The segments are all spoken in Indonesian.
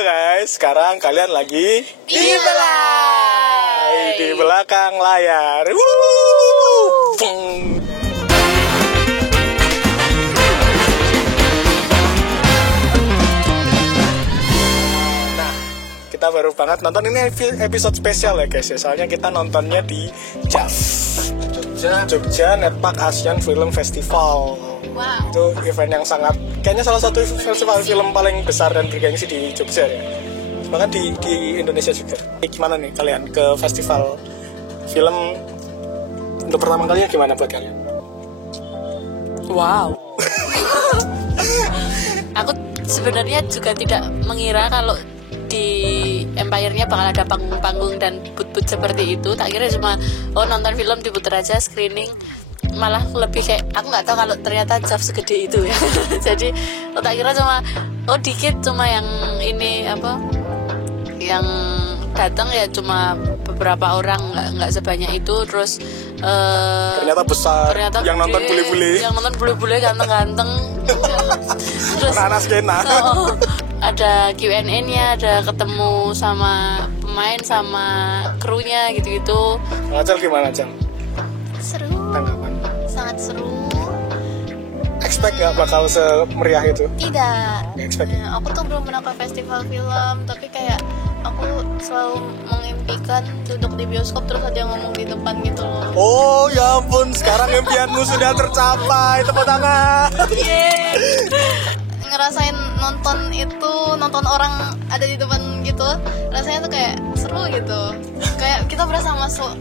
Halo guys, sekarang kalian lagi di belai di belakang layar. Wuh. Nah, kita baru banget nonton ini episode spesial ya guys ya. Soalnya kita nontonnya di JAF, Jogja Netpark Asian Film Festival. Wow. Itu event yang sangat, kayaknya salah satu festival film paling besar dan bergengsi di Jogja ya. Bahkan di Indonesia juga. Gimana nih kalian ke festival film untuk pertama kalinya, gimana buat kalian? Wow. Aku sebenarnya juga tidak mengira kalau di Empire-nya bakal ada panggung-panggung dan booth-booth seperti itu. Tak kira cuma nonton film diputar aja, screening. Malah lebih kayak aku nggak tahu kalau ternyata JAF segede itu ya. Jadi tak kira cuma dikit, cuma yang ini yang datang ya cuma beberapa orang, nggak sebanyak itu. Terus Ternyata besar, yang nonton bule-bule ganteng-ganteng. Terus anak-anak skena. Ada Q&A-nya, ada ketemu sama pemain sama krunya gitu-gitu. Ngajal gimana Jang? Seru, Tanggapan? sangat seru. Expect gak bakal semeriah itu? Tidak, Expect. aku tuh belum pernah ke festival film, tapi kayak aku selalu mengimpikan duduk di bioskop terus ada yang ngomong di depan gitu loh. Oh ya ampun, sekarang impianmu sudah tercapai. Tepuk tangan. Ngerasain nonton orang ada di depan gitu, rasanya tuh kayak seru gitu. Kayak kita berasa masuk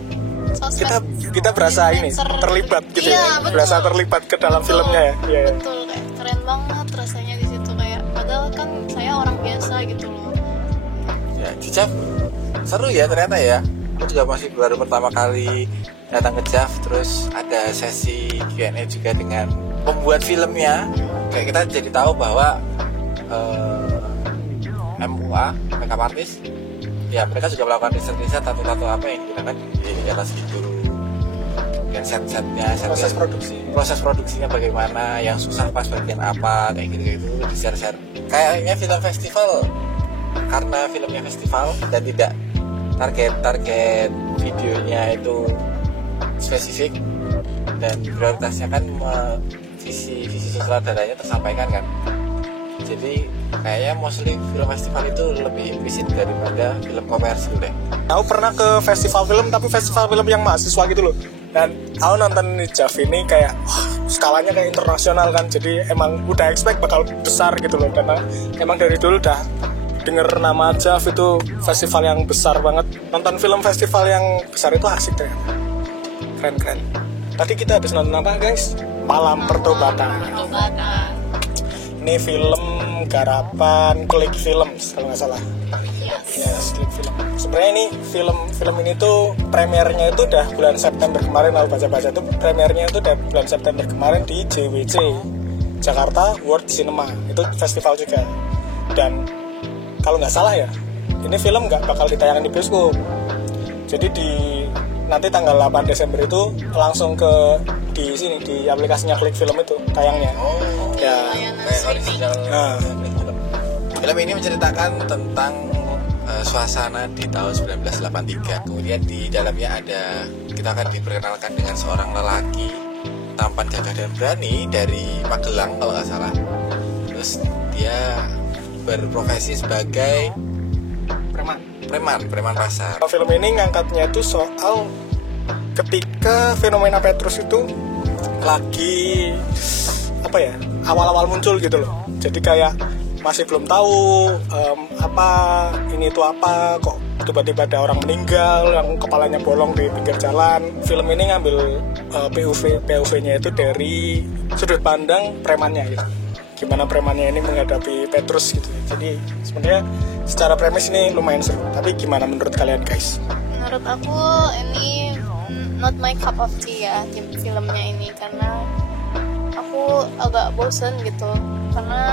sosmed. Kita berasa ini terlibat gitu Iya, ya. betul. Berasa terlibat ke dalam filmnya ya. Iya. Betul, kayak keren banget rasanya di situ, kayak padahal kan saya orang biasa gitu loh. Ya, di JAF seru ya ternyata ya. Aku juga masih baru pertama kali datang ke JAF, terus ada sesi Q&A juga dengan pembuat filmnya. Kayak kita jadi tahu bahwa MUA, makeup artist, ya mereka juga melakukan riset tato-tato apa yang digunakan di atas itu, dan set-setnya, proses produksinya bagaimana, yang susah pas bagian apa, kayak gitu di share. Kayaknya film festival, karena filmnya festival dan tidak target videonya itu spesifik, dan prioritasnya kan visi sutradaranya tersampaikan kan. Jadi kayaknya mostly film festival itu lebih implisit daripada film komersil deh. Aku pernah ke festival film, tapi festival film yang mahasiswa gitu loh. Dan aku nonton di JAF ini kayak skalanya kayak internasional kan. Jadi emang udah expect bakal besar gitu loh. Karena emang dari dulu udah denger nama JAF itu festival yang besar banget. Nonton film festival yang besar itu asik deh. Keren. Tadi kita habis nonton apa guys? Malam Pertobatan. Ini film garapan Klik Films kalau nggak salah. Yes, Klik Film. Sebenarnya ini film ini tuh premiernya itu udah bulan September kemarin. Aku baca tuh premiernya itu udah bulan September kemarin di JWC, Jakarta World Cinema. Itu festival juga. Dan kalau nggak salah ya, ini film nggak bakal ditayangin di bioskop. Jadi nanti tanggal 8 Desember itu langsung di sini, di aplikasinya Klik Film itu tayangnya. Ya. Kayak original. Film ini menceritakan tentang suasana di tahun 1983. Kemudian di dalamnya kita akan diperkenalkan dengan seorang lelaki tampan gagah dan berani dari Magelang kalau nggak salah. Terus dia berprofesi sebagai preman pasar. Film ini ngangkatnya itu soal ketika fenomena Petrus itu lagi awal-awal muncul gitu loh. Jadi kayak masih belum tahu ini itu apa, kok tiba-tiba ada orang meninggal yang kepalanya bolong di pinggir jalan. Film ini ngambil POV-nya itu dari sudut pandang premannya gitu. Gimana premannya ini menghadapi Petrus gitu. Jadi sebenarnya secara premis ini lumayan seru. Tapi gimana menurut kalian guys? Menurut aku ini not my cup of tea ya filmnya ini, karena aku agak bosen gitu. Karena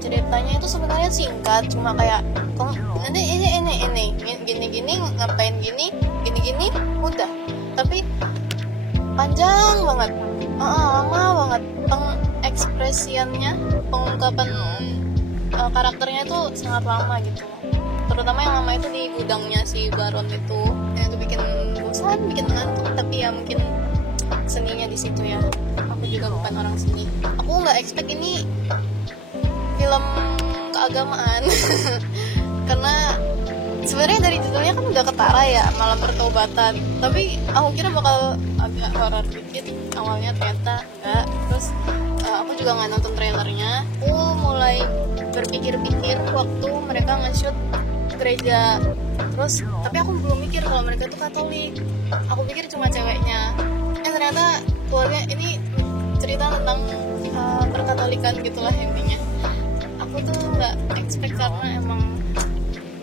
ceritanya itu sebenarnya singkat, cuma kayak nanti ini gini ngapain gini udah. Tapi panjang banget, lama banget pengekspresiannya, pengungkapan karakternya itu sangat lama gitu, terutama yang lama itu di gudangnya si Baron itu, yang itu bikin bosan, bikin ngantuk. Tapi ya mungkin seninya di situ ya, aku juga bukan orang seni. Aku nggak expect ini film keagamaan karena sebenarnya dari judulnya kan udah ketara ya, malam pertobatan, tapi aku kira bakal agak horor dikit awalnya, ternyata enggak. Terus aku juga nggak nonton trailernya. Aku mulai berpikir-pikir waktu mereka nge-shoot gereja, terus tapi aku belum mikir kalau mereka tuh Katolik. Aku pikir cuma ceweknya, ternyata keluarga ini cerita tentang perkatolikan gitulah intinya. Aku tuh nggak expect karena emang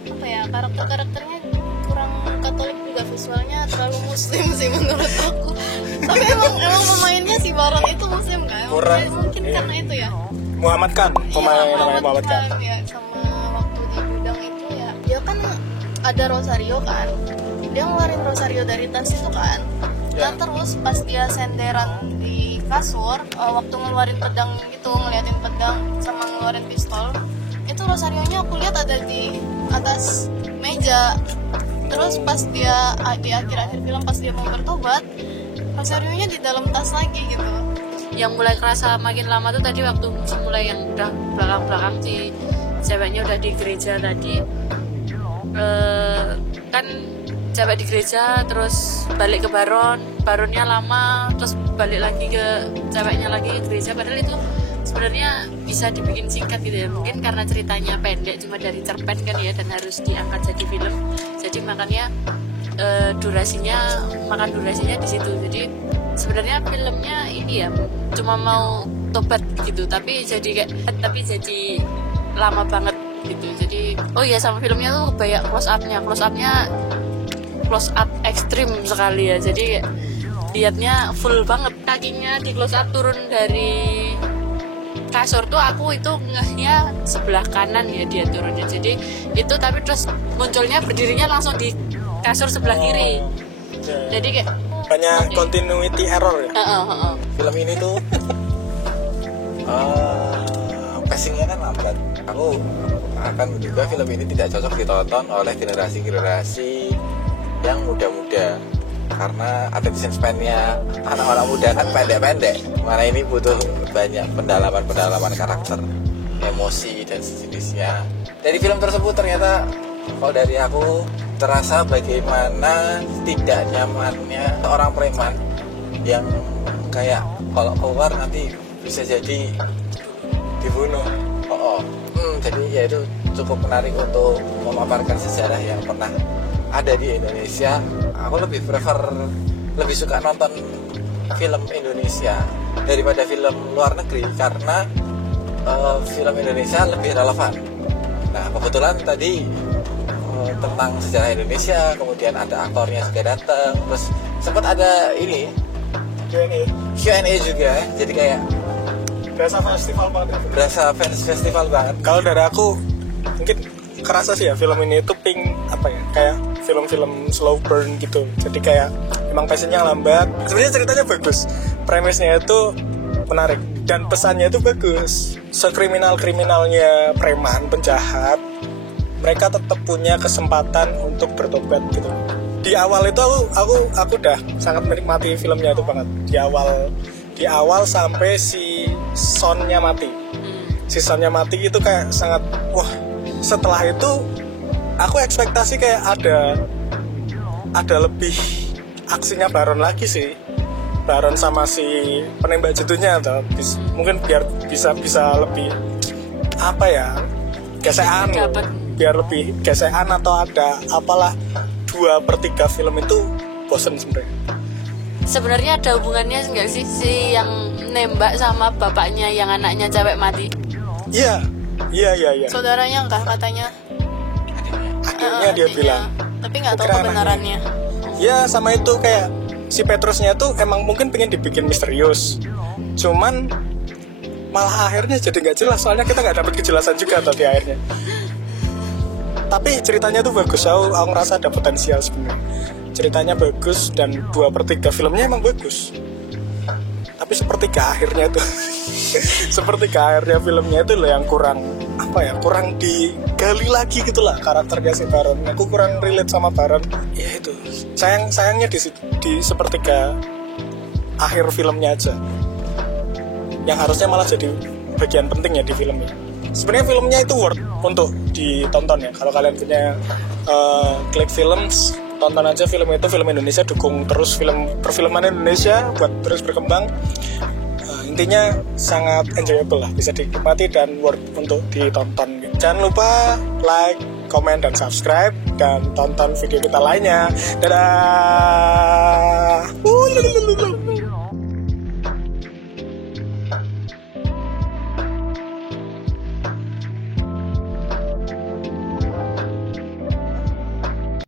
apa ya, karakternya kurang Katolik juga, visualnya terlalu muslim sih menurut aku. Tapi emang pemainnya si Baron itu muslim kan? Mungkin iya. karena itu ya. Muhammad Khan, pemain Iya, namanya Muhammad Khan. Ya, sama waktu di gudang itu ya, dia kan ada rosario kan, dia ngeluarin rosario dari tas itu kan. Ya. Dan terus pas dia senderan di kasur, waktu ngeluarin pedang gitu, ngeliatin pedang sama ngeluarin pistol, itu rosarionya aku lihat ada di atas meja. Terus pas dia di akhir-akhir film, pas dia mau bertobat, rosarionya di dalam tas lagi gitu. Yang mulai kerasa makin lama tuh tadi waktu mulai yang udah belakang-belakang si ceweknya udah di gereja tadi, kan cewek di gereja terus balik ke Baronnya lama, terus balik lagi ke ceweknya lagi ke gereja, padahal itu sebenarnya bisa dibikin singkat gitu ya, mungkin karena ceritanya pendek cuma dari cerpen kan ya, dan harus diangkat jadi film, jadi makanya durasinya di situ. Jadi sebenarnya filmnya ini ya cuma mau tobat gitu, tapi jadi lama banget gitu. Jadi oh iya, sama filmnya tuh banyak close up ekstrim sekali ya, jadi liatnya full banget, kakinya di close up turun dari kasur tuh aku itu ngehnya sebelah kanan ya dia turunnya, jadi itu, tapi terus munculnya berdirinya langsung di kasur sebelah kiri, jadi kayak banyak continuity error ya. Film ini tuh pacingnya kan lambat. Aku akan menduga film ini tidak cocok ditonton oleh generasi yang muda-muda, karena attention span-nya anak-anak muda kan pendek-pendek. Mana ini butuh banyak pendalaman karakter, emosi dan sejenisnya. Dari film tersebut ternyata kalau dari aku terasa bagaimana tidak nyamannya seorang preman yang kayak kalau keluar nanti bisa jadi dibunuh. Jadi ya itu cukup menarik untuk memaparkan sejarah yang pernah ada di Indonesia. Aku lebih suka nonton film Indonesia daripada film luar negeri karena film Indonesia lebih relevan. Nah kebetulan tadi tentang sejarah Indonesia, kemudian ada aktornya juga datang, terus sempat ada ini Q&A juga, jadi kayak Berasa fans festival banget. Kalau dari aku mungkin kerasa sih ya, film ini tuh apa ya, kayak film-film slow burn gitu. Jadi kayak emang pace-nya lambat. Sebenarnya ceritanya bagus, premisnya itu menarik dan pesannya itu bagus. Sekriminalnya preman, penjahat, mereka tetap punya kesempatan untuk bertobat gitu. Di awal itu aku udah sangat menikmati filmnya itu banget. Di awal sampai si Sonnya mati. Si Sonnya mati itu kayak sangat wah. Setelah itu aku ekspektasi kayak ada lebih aksinya Baron lagi sih. Baron sama si penembak jatuhnya atau mungkin biar bisa lebih apa ya, gesekan, biar lebih gesekan atau ada apalah 2/3 film itu bosen sebenarnya ada hubungannya enggak sih si yang nembak sama bapaknya yang anaknya cewek mati? Iya. Saudaranya enggak katanya. Akhirnya dia bilang. Tapi nggak tahu kebenarannya. Ya sama itu kayak si Petrusnya tuh emang mungkin pengen dibikin misterius. Cuman malah akhirnya jadi nggak jelas, soalnya kita nggak dapat kejelasan juga tadi akhirnya. Tapi ceritanya tuh bagus, aku ngerasa ada potensial sebenarnya. Ceritanya bagus dan 2/3 filmnya emang bagus. Tapi sepertiga akhirnya tuh seperti akhirnya filmnya itu loh yang kurang kurang digali lagi gitulah karakternya si Baron. Aku kurang relate sama Baron. Ya itu sayangnya di sepertiga akhir filmnya aja yang harusnya malah jadi bagian penting ya di filmnya. Sebenarnya filmnya itu worth untuk ditonton ya. Kalau kalian punya Klik Films, tonton aja film itu, film Indonesia, dukung terus perfilman Indonesia buat terus berkembang. Intinya sangat enjoyable lah, bisa dinikmati dan worth untuk ditonton. Jangan lupa like, comment, dan subscribe, dan tonton video kita lainnya. Dadah.